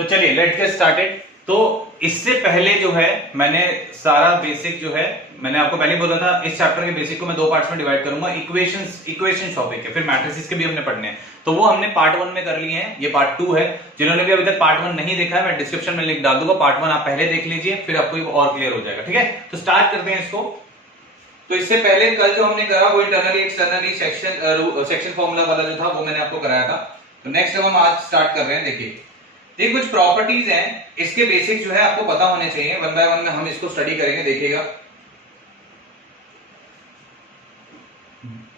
तो चलिए let's get started. तो इससे पहले जो है मैंने सारा बेसिक जो है मैंने आपको पहले बोला था, इस चैप्टर के बेसिक को मैं 2 पार्ट्स में डिवाइड करूंगा। इक्वेशन टॉपिक है, फिर मैट्रिसेस के भी हमने पढ़ने हैं, तो वो हमने पार्ट 1 में कर लिए हैं, ये पार्ट 2 है। जिन्होंने भी अभी तक पार्ट 1 नहीं देखा है मैं डिस्क्रिप्शन में लिंक डाल दूंगा, पार्ट 1 आप पहले देख लीजिए, फिर आपको और क्लियर हो जाएगा। ठीक है, तो स्टार्ट करते हैं इसको। तो इससे पहले कल जो हमने करा वो इंटरनली एक्सटर्नली सेक्शन फॉर्मूला वाला जो था वो मैंने आपको कराया था। तो नेक्स्ट हम आज स्टार्ट कर रहे हैं। देखिए ये कुछ प्रॉपर्टीज हैं, इसके बेसिक जो है आपको पता होने चाहिए। 1 बाय 1 में हम इसको स्टडी करेंगे। देखिएगा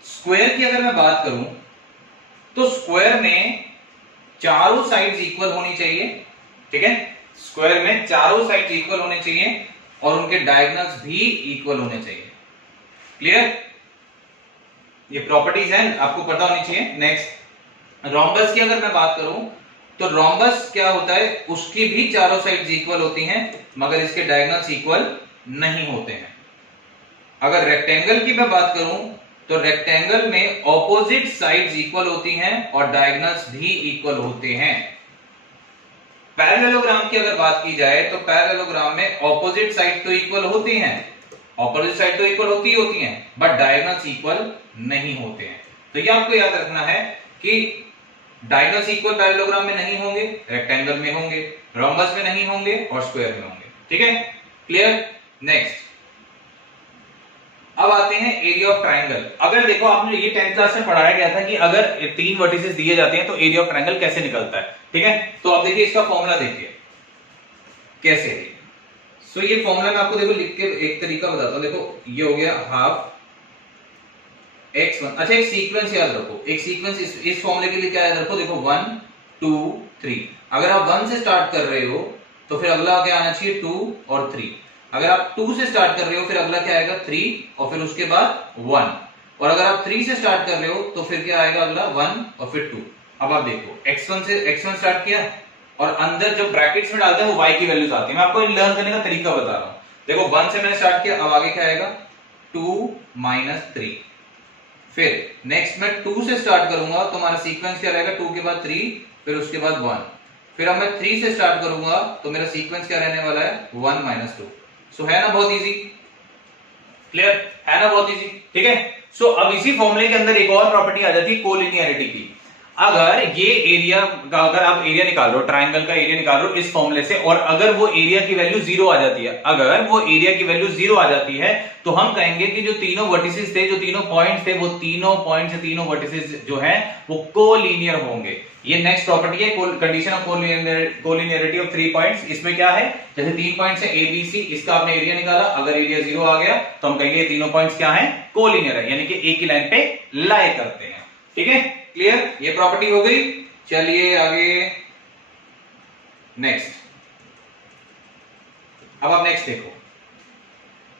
स्क्वायर की अगर मैं बात करूं तो स्क्वायर में चारों साइड्स इक्वल होनी चाहिए। ठीक है, स्क्वायर में चारों साइड्स इक्वल होने चाहिए और उनके डायगोनल्स भी इक्वल होने चाहिए। क्लियर, ये प्रॉपर्टीज हैं, आपको पता होनी चाहिए। नेक्स्ट रोम्बस की अगर मैं बात करूं तो रोम्बस क्या होता है, उसकी भी चारों साइड्स इक्वल होती हैं मगर इसके डायगोनल्स इक्वल नहीं होते हैं। अगर रेक्टेंगल की मैं बात करूं तो रेक्टेंगल में ऑपोजिट साइड्स इक्वल होती हैं और डायगोनल्स भी इक्वल होते हैं। पैरेललोग्राम की अगर बात की जाए तो पैरेललोग्राम में ऑपोजिट साइड तो इक्वल होती हैं, ऑपोजिट साइड तो इक्वल होती हैं बट डायगोनल्स इक्वल नहीं होते हैं। तो ये आपको याद रखना है कि डायगोनल्स इक्वल पैरेललोग्राम में नहीं होंगे, रेक्टेंगल में होंगे, रोम्बस में नहीं होंगे और स्क्वायर में होंगे। ठीक है, क्लियर। नेक्स्ट अब आते हैं एरिया ऑफ ट्राइंगल। अगर देखो आपने ये 10th क्लास में पढ़ाया गया था कि अगर 3 वर्टिसेस दिए जाते हैं तो एरिया ऑफ ट्राइंगल कैसे निकलता है। ठीक है, तो अब देखिए इसका फॉर्मूला देखिए कैसे है। सो ये फॉर्मूला मैं आपको देखो लिख के एक तरीका बताता हूं। देखो ये हो गया हाफ x1। अच्छा एक सीक्वेंस याद रखो, एक सीक्वेंस इस फॉर्मूले के लिए क्या याद रखो, देखो 1 2 3। अगर आप 1 से स्टार्ट कर रहे हो तो फिर अगला क्या आना चाहिए 2 और 3। अगर आप 2 से स्टार्ट कर रहे हो फिर अगला क्या आएगा 3 और फिर उसके बाद 1। और अगर आप 3 से स्टार्ट कर रहे हो तो फिर क्या आएगा अगला 1 और फिर 2। अब आप देखो x1 स्टार्ट किया और अंदर जो ब्रैकेट्स में डालते हैं वो y की वैल्यूज आती है। मैं आपको लर्न करने का तरीका बता रहा हूं। देखो 1 से मैंने स्टार्ट किया, अब आगे क्या आएगा 2 3। फिर नेक्स्ट मैं 2 से स्टार्ट करूंगा तो हमारा सीक्वेंस क्या रहेगा 2 के बाद 3 फिर उसके बाद 1। फिर अब मैं 3 से स्टार्ट करूंगा तो मेरा सीक्वेंस क्या रहने वाला है 1 2। सो है ना बहुत इजी, क्लियर है ना, बहुत इजी। ठीक है, सो अब इसी फॉर्मूले के अंदर एक और प्रॉपर्टी आ जाती है कोलिनियरिटी की। अगर ये एरिया का अगर आप एरिया निकाल रहे हो, ट्राइंगल का एरिया निकाल रहे हो इस फॉर्मूले से, और अगर वो एरिया की वैल्यू 0 आ जाती है, अगर वो एरिया की वैल्यू 0 आ जाती है तो हम कहेंगे कि जो तीनों वर्टिसेस थे, जो तीनों पॉइंट्स थे, वो तीनों पॉइंट्स, तीनों वर्टिसेस जो हैं वो कोलिनियर होंगे। ये नेक्स्ट प्रॉपर्टी है, condition of collinearity of 3 points. इसमें क्या है, जैसे 3 पॉइंट्स है ए बी सी, इसका आपने एरिया निकाला, अगर एरिया 0 आ गया तो हम कहेंगे ये तीनों पॉइंट्स क्या है, कोलिनियर है, यानी कि एक ही लाइन पे लाई करते हैं। ठीक है, क्लियर, ये प्रॉपर्टी हो गई। चलिए आगे नेक्स्ट। अब आप नेक्स्ट देखो,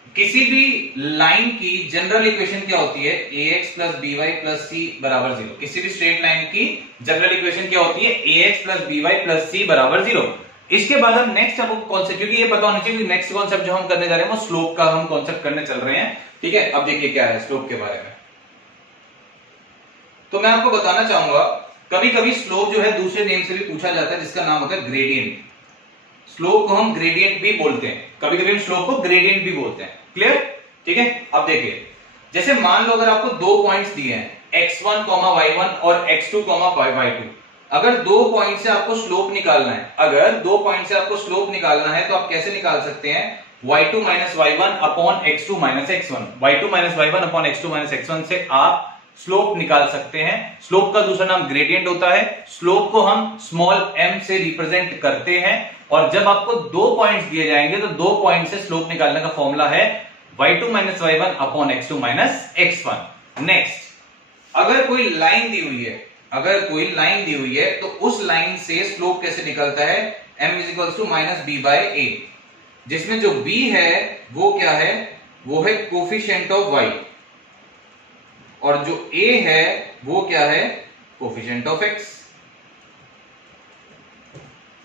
किसी भी लाइन की जनरल इक्वेशन क्या होती है, ax plus by plus c बराबर 0। किसी भी स्ट्रेट लाइन की जनरल इक्वेशन क्या होती है, ax plus by plus c बराबर 0। इसके बाद हम नेक्स्ट अब कॉन्सेप्ट, क्योंकि ये पता होना चाहिए कि नेक्स्ट कॉन्सेप्ट जो हम करने जा रहे हैं वो स्लोप का हम कॉन्सेप्ट करने चल रहे हैं। ठीक है, अब देखिए क्या है स्लोप के बारे में। तो मैं आपको बताना चाहूंगा, कभी कभी स्लोप जो है दूसरे नेम से भी पूछा जाता है जिसका नाम होता है ग्रेडियंट। स्लोप को हम ग्रेडियंट भी बोलते हैं, कभी कभी हम स्लोप को ग्रेडियंट भी बोलते हैं। क्लियर, ठीक है। अब देखिए जैसे मान लो अगर आपको 2 पॉइंट्स दिए हैं x1, y1 और x2, y2। अगर 2 पॉइंट से आपको स्लोप निकालना है, अगर 2 पॉइंट से आपको स्लोप निकालना है तो आप कैसे निकाल सकते हैं, y2 minus y1 upon x2 minus x1। y2 minus y1 upon x2 minus x1 से आप स्लोप निकाल सकते हैं। स्लोप का दूसरा नाम ग्रेडियंट होता है। स्लोप को हम स्मॉल m से रिप्रेजेंट करते हैं, और जब आपको 2 पॉइंट्स दिए जाएंगे तो 2 पॉइंट से स्लोप निकालने का फॉर्मूला है y2 minus y1 upon x2 minus x1। Next, अगर कोई लाइन दी हुई है, अगर कोई लाइन दी हुई है तो उस लाइन से स्लोप कैसे निकलता है, m is equal to minus b by a, जिसमें जो b है वो क्या है, वो है कोफिशिएंट ऑफ y, और जो a है वो क्या है, coefficient of x।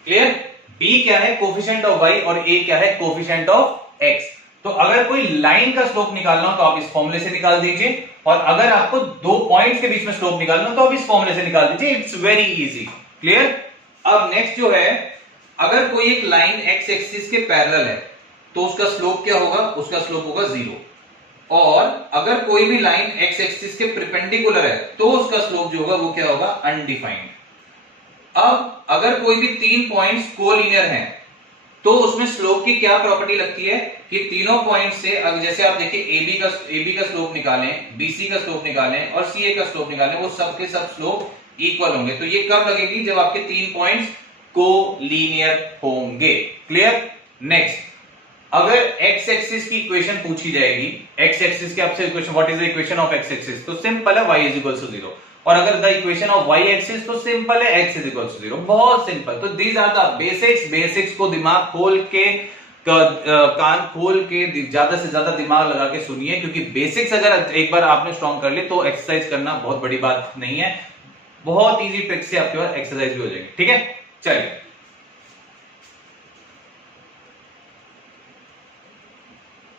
Clear, b क्या है, कोफिशिएंट ऑफ y, और a क्या है, कोफिशिएंट ऑफ x। तो अगर कोई लाइन का स्लोप निकालना हो तो आप इस फॉर्मूले से निकाल दीजिए, और अगर आपको 2 पॉइंट्स के बीच में स्लोप निकालना हो तो आप इस फॉर्मूले से निकाल दीजिए। It's very easy. क्लियर। अब नेक्स्ट जो है अगर कोई एक लाइन एक्स एक्सिस के पैरेलल है तो उसका स्लोप क्या होगा, उसका स्लोप होगा 0। और अगर कोई भी लाइन एक्स एक्सिस के परपेंडिकुलर है तो उसका स्लोप जो होगा वो क्या होगा, अनडिफाइंड। अब अगर कोई भी 3 पॉइंट्स कोलिनियर हैं तो उसमें स्लोप की क्या प्रॉपर्टी लगती है कि तीनों पॉइंट से, अगर जैसे आप देखिए AB का स्लोप निकालें, BC का स्लोप निकालें और CA का स्लोप निकालें, वो सब के सब स्लोप इक्वल होंगे। तो ये कब लगेगी, जब आपके 3 पॉइंट्स कोलिनियर होंगे। क्लियर। नेक्स्ट, अगर एक्स एक्सिस की इक्वेशन पूछी जाएगी, एक्स एक्सिस के आपसे equation, what is the equation of x axis, तो सिंपल है y इज इक्वल टू 0। और अगर the equation of y axis, तो सिंपल है x इज इक्वल टू 0। बहुत सिंपल। तो दीज आर द बेसिक्स को दिमाग खोल के, कान खोल के ज्यादा से ज्यादा दिमाग लगा के सुनिए, क्योंकि बेसिक्स अगर एक बार आपने स्ट्रॉन्ग कर लिए तो एक्सरसाइज करना बहुत बड़ी बात नहीं है। बहुत इजी ट्रिक से आपके पास एक्सरसाइज भी हो जाएगी। ठीक है, चलिए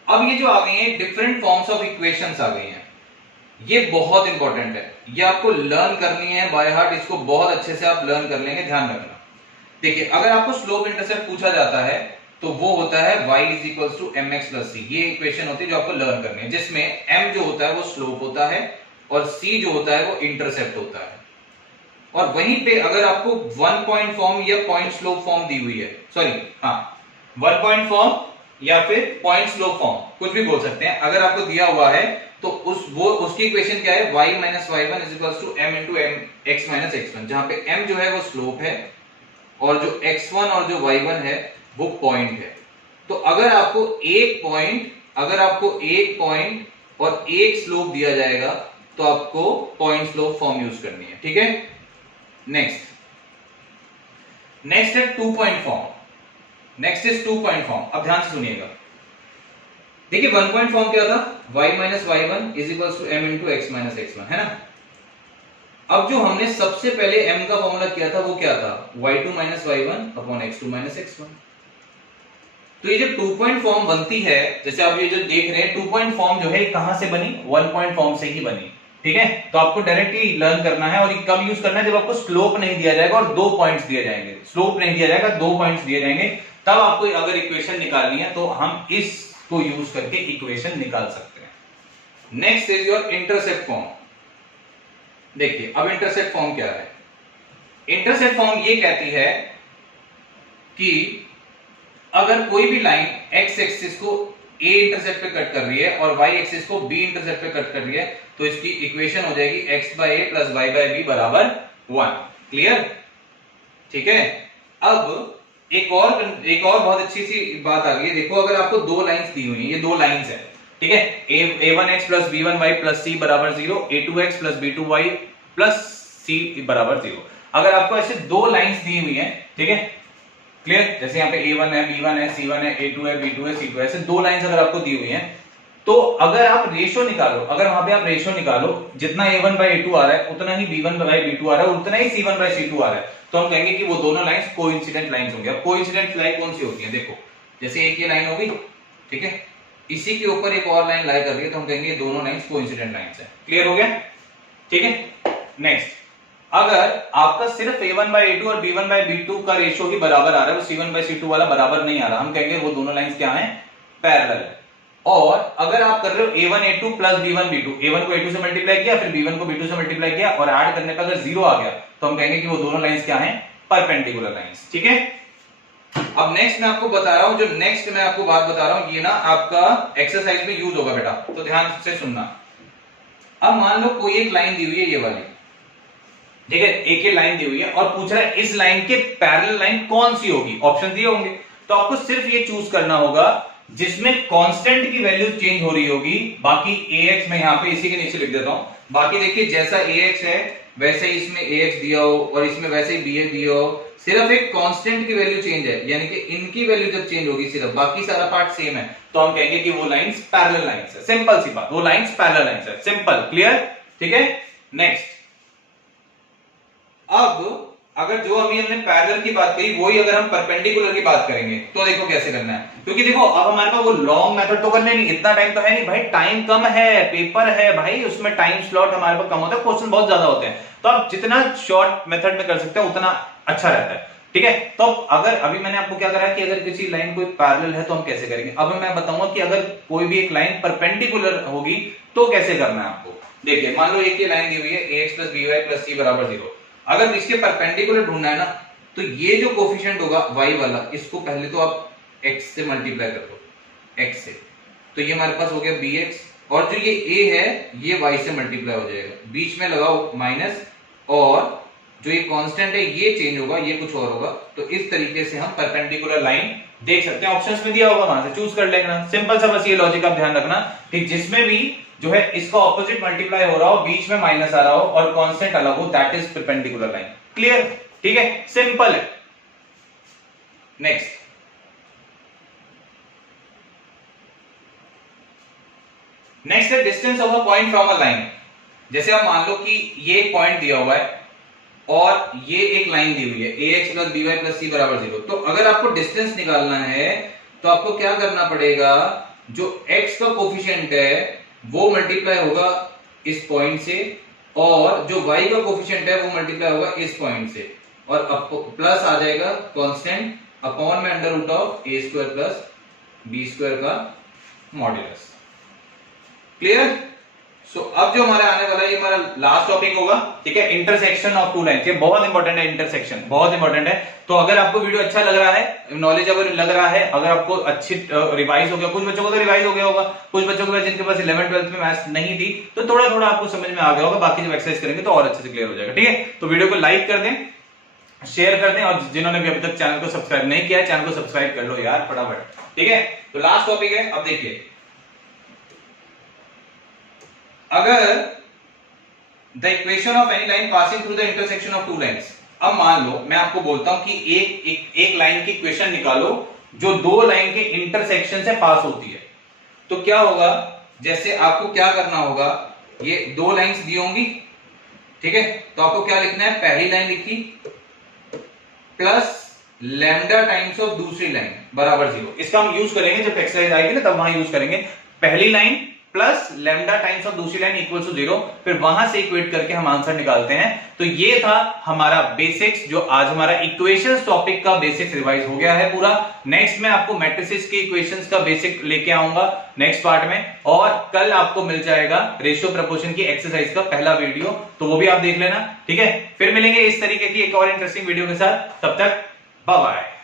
अब ये जो आ गई है डिफरेंट फॉर्म्स ऑफ इक्वेशंस आ गई हैं, ये बहुत इंपॉर्टेंट है, ये आपको लर्न करनी है बाय हार्ट। इसको बहुत अच्छे से आप लर्न कर लेंगे, ध्यान रखना। देखिए, अगर आपको स्लोप इंटरसेप्ट पूछा जाता है तो वो होता है y is equal to mx plus c। ये इक्वेशन होती है जो आपको लर्न करनी है, जिसमें m जो होता है वो स्लोप होता है और c जो होता है वो इंटरसेप्ट होता है। और वहीं पे अगर आपको 1 पॉइंट फॉर्म या पॉइंट स्लोप फॉर्म दी हुई है, सॉरी हाँ 1 पॉइंट फॉर्म या फिर पॉइंट स्लोप फॉर्म, कुछ भी बोल सकते हैं, अगर आपको दिया हुआ है तो उसकी इक्वेशन क्या है, y minus y1 is equal to m into x minus x1, जहां पे m जो है वो स्लोप है और जो x1 और जो y1 है वो पॉइंट है। तो अगर आपको एक पॉइंट और एक स्लोप दिया जाएगा तो आपको पॉइंट स्लोप फॉर्म यूज करनी है। ठीक है, नेक्स्ट है 2 point form. Next is 2 point form. अब ध्यान से सुनिएगा, देखिए 1 पॉइंट फॉर्म क्या था, y minus y1 is equal to m into x minus x1, है ना। अब जो हमने सबसे पहले m का फॉर्मूला किया था वो क्या था, y2 minus y1 upon x2 minus x1। तो ये जो 2 पॉइंट फॉर्म बनती है, जैसे आप ये जो देख रहे हैं 2 पॉइंट फॉर्म जो है कहां से बनी, 1 पॉइंट फॉर्म से ही बनी। ठीक है, तो आपको डायरेक्टली लर्न करना है और ये कब यूज करना है, जब आपको स्लोप नहीं दिया जाएगा और 2 पॉइंट्स दिए जाएंगे। स्लोप नहीं दिया जाएगा, 2 पॉइंट्स दिए जाएंगे, तब आपको अगर इक्वेशन निकालनी है तो हम इसको यूज करके इक्वेशन निकाल सकते हैं। Next is your intercept form. देखिए अब इंटरसेप्ट फॉर्म क्या है, इंटरसेप्ट फॉर्म ये कहती है कि अगर कोई भी लाइन x एक्सिस को a इंटरसेप्ट पे कट कर रही है और y एक्सिस को b इंटरसेप्ट पे कट कर रही है तो इसकी इक्वेशन हो जाएगी x by a plus y by b बराबर 1। क्लियर। ठीक है, अब एक और बहुत अच्छी सी बात आ गई है। देखो अगर आपको 2 लाइंस दी हुई है, ये 2 लाइंस है, ठीक है, a1x plus b1y plus c बराबर 0, a2x plus b2y plus c बराबर 0। अगर आपको ऐसे 2 लाइंस दी हुई है, ठीक है, क्लियर, जैसे यहाँ पे a1 है, b1 है, c1 है, a2 है, b2 है, c2 है, ऐसे 2 लाइंस अगर आपको दी हुई है तो अगर आप रेशियो निकालो, अगर वहां पे आप रेशियो निकालो, जितना a1 बाय a2 आ रहा है उतना ही b1 बाय b2 आ रहा है, उतना ही c1 बाय c2 आ रहा है, तो हम कहेंगे कि वो दोनों लाइंस कोइंसिडेंट लाइंस होंगे। अब कोइंसिडेंट लाइन कौन सी होती है, देखो जैसे एक ये लाइन हो गई, ठीक है, इसी के ऊपर एक और लाइन लाई कर रही है तो हम कहेंगे दोनों लाइंस कोइंसिडेंट लाइंस है। क्लियर हो गया। ठीक है, नेक्स्ट, अगर आपका सिर्फ a1 बाय a2 और b1 बाय b2 का रेशियो ही बराबर आ रहा है, वो c1 बाय c2 वाला बराबर नहीं आ रहा, हम कहेंगे वो दोनों लाइंस क्या हैं, पैरेलल है। और अगर आप कर रहे हो a1 a2 plus b1 b2, a1 को a2 से मल्टीप्लाई किया, फिर b1 को b2 से मल्टीप्लाई किया और ऐड करने पर अगर 0 आ गया तो हम कहेंगे कि वो दोनों लाइंस क्या हैं, परपेंडिकुलर लाइंस। ठीक है, अब नेक्स्ट मैं आपको बता रहा हूं, जो नेक्स्ट मैं आपको बात बता रहा हूं ये ना आपका एक्सरसाइज में यूज होगा बेटा, तो ध्यान से सुनना। अब मान लो कोई एक लाइन दी हुई है, ये वाली, ठीक है, एक ही लाइन दी हुई है और पूछ रहा है इस लाइन के पैरेलल लाइन कौन सी होगी, ऑप्शन दिए होंगे, तो आपको सिर्फ ये चूज करना होगा जिसमें कांस्टेंट की वैल्यू चेंज हो रही होगी। बाकी ax मैं यहां पे इसी के नीचे लिख देता हूं, बाकी देखिए जैसा ax है वैसे ही इसमें ax दिया हो और इसमें वैसे ही bx दिया हो, सिर्फ एक कांस्टेंट की वैल्यू चेंज है, यानी कि इनकी वैल्यू जब चेंज होगी सिर्फ, बाकी सारा पार्ट सेम है, तो हम कहेंगे कि वो लाइंस पैरेलल लाइंस है। सिंपल सी बात, वो लाइंस पैरेलल लाइंस है, सिंपल, क्लियर। ठीक है, नेक्स्ट, अब अगर जो अभी हमने पैरेलल की बात करी वही अगर हम परपेंडिकुलर की बात करेंगे तो देखो कैसे करना है, क्योंकि देखो अब हमारे पास वो लॉन्ग मेथड तो करने नहीं, इतना टाइम तो है नहीं भाई, टाइम कम है, पेपर है भाई, उसमें टाइम स्लॉट हमारे पास कम होता है, क्वेश्चन बहुत ज्यादा होते हैं, तो आप जितना शॉर्ट मेथड में कर सकते हैं उतना अच्छा रहता है। ठीक है। तो अगर अभी मैंने आपको क्या करा है कि अगर किसी लाइन कोई पैरेलल है तो हम कैसे करेंगे। अब मैं बताऊंगा कि अगर कोई भी एक लाइन परपेंडिकुलर होगी तो कैसे करना है आपको। देखिए मान लो एक ये लाइन दी हुई है ax + by + c = 0। अगर इसके परपेंडिकुलर ढूंढना है ना तो ये जो कोफिशिएंट होगा y वाला, इसको पहले तो आप x से मल्टीप्लाई कर दो, x से, तो ये हमारे पास हो गया bx, और जो ये a है ये y से मल्टीप्लाई हो जाएगा, बीच में लगाओ माइनस, और जो ये कांस्टेंट है ये चेंज होगा, ये कुछ और होगा। तो इस तरीके से हम परपेंडिकुलर लाइन देख सकते हैं, ऑप्शंस में दिया होगा वहां से चूज कर लेना। सिंपल सा बस ये लॉजिक आप ध्यान रखना कि जिसमें भी जो है इसका ऑपोजिट मल्टीप्लाई हो रहा हो, बीच में माइनस आ रहा हो और कांस्टेंट अलग हो, that is perpendicular line. Clear? ठीक है, सिंपल है। नेक्स्ट, नेक्स्ट है distance of a point from a line. जैसे आप मान लो कि ये एक पॉइंट दिया हुआ है और ये एक लाइन दी हुई है ax + by + c = 0। तो अगर आपको डिस्टेंस निकालना है तो आपको क्या करना पड़ेगा, जो x का कोफिशिएंट है वो मल्टीप्लाई होगा इस पॉइंट से, और जो y का कोफिशिएंट है वो मल्टीप्लाई होगा इस पॉइंट से, और प्लस आ जाएगा कांस्टेंट अपॉन में √a² + b² का मॉड्यूलस। क्लियर? सो अब जो हमारा आने वाला है ये हमारा लास्ट टॉपिक होगा, ठीक है, इंटरसेक्शन ऑफ टू लाइंस। ये बहुत इंपॉर्टेंट है, इंटरसेक्शन बहुत इंपॉर्टेंट है। तो अगर आपको वीडियो अच्छा लग रहा है, नॉलेजेबल लग रहा है, अगर आपको अच्छी रिवाइज हो गया, कुछ बच्चों को तो रिवाइज हो गया होगा, कुछ बच्चों के पास जिनके पास 11th 12th में मैथ्स नहीं थी, तो थोड़ा थोड़ा आपको समझ में आ गया होगा, बाकी जब एक्सरसाइज करेंगे तो और अच्छे से क्लियर हो जाएगा। ठीक है, तो वीडियो को लाइक कर दें, शेयर कर दें, और जिन्होंने भी अभी तक चैनल को सब्सक्राइब नहीं किया है चैनल को सब्सक्राइब कर लो यार फटाफट। ठीक है, तो लास्ट टॉपिक है। अब देखिए, अगर the equation of any line passing through the intersection of two lines. अब मान लो मैं आपको बोलता हूं कि एक लाइन की इक्वेशन निकालो जो दो लाइन के इंटरसेक्शन से पास होती है, तो क्या होगा। जैसे आपको क्या करना होगा, ये दो लाइंस दी होंगी, ठीक है, तो आपको क्या लिखना है, पहली लाइन लिखी प्लस लैम्डा टाइम्स ऑफ दूसरी लाइन बराबर 0। इसका हम यूज करेंगे जब एक्सरसाइज आएगी ना, तब वहां यूज करेंगे। पहली line plus lambda times of दूसरी लाइन इक्वल टू 0, फिर वहां से इक्वेट करके हम आंसर निकालते हैं। तो ये था हमारा बेसिक्स, जो आज हमारा इक्वेशंस टॉपिक का बेसिक्स रिवाइज हो गया है पूरा। नेक्स्ट में आपको मैट्रिसेस की इक्वेशंस का बेसिक लेके आऊंगा नेक्स्ट पार्ट में, और कल आपको मिल जाएगा रेशियो प्रपोर्शन की एक्सरसाइज का पहला वीडियो, तो वो भी आप देख लेना। ठीक है, फिर मिलेंगे इस तरीके की एक और इंटरेस्टिंग वीडियो के साथ, तब तक बाय बाय।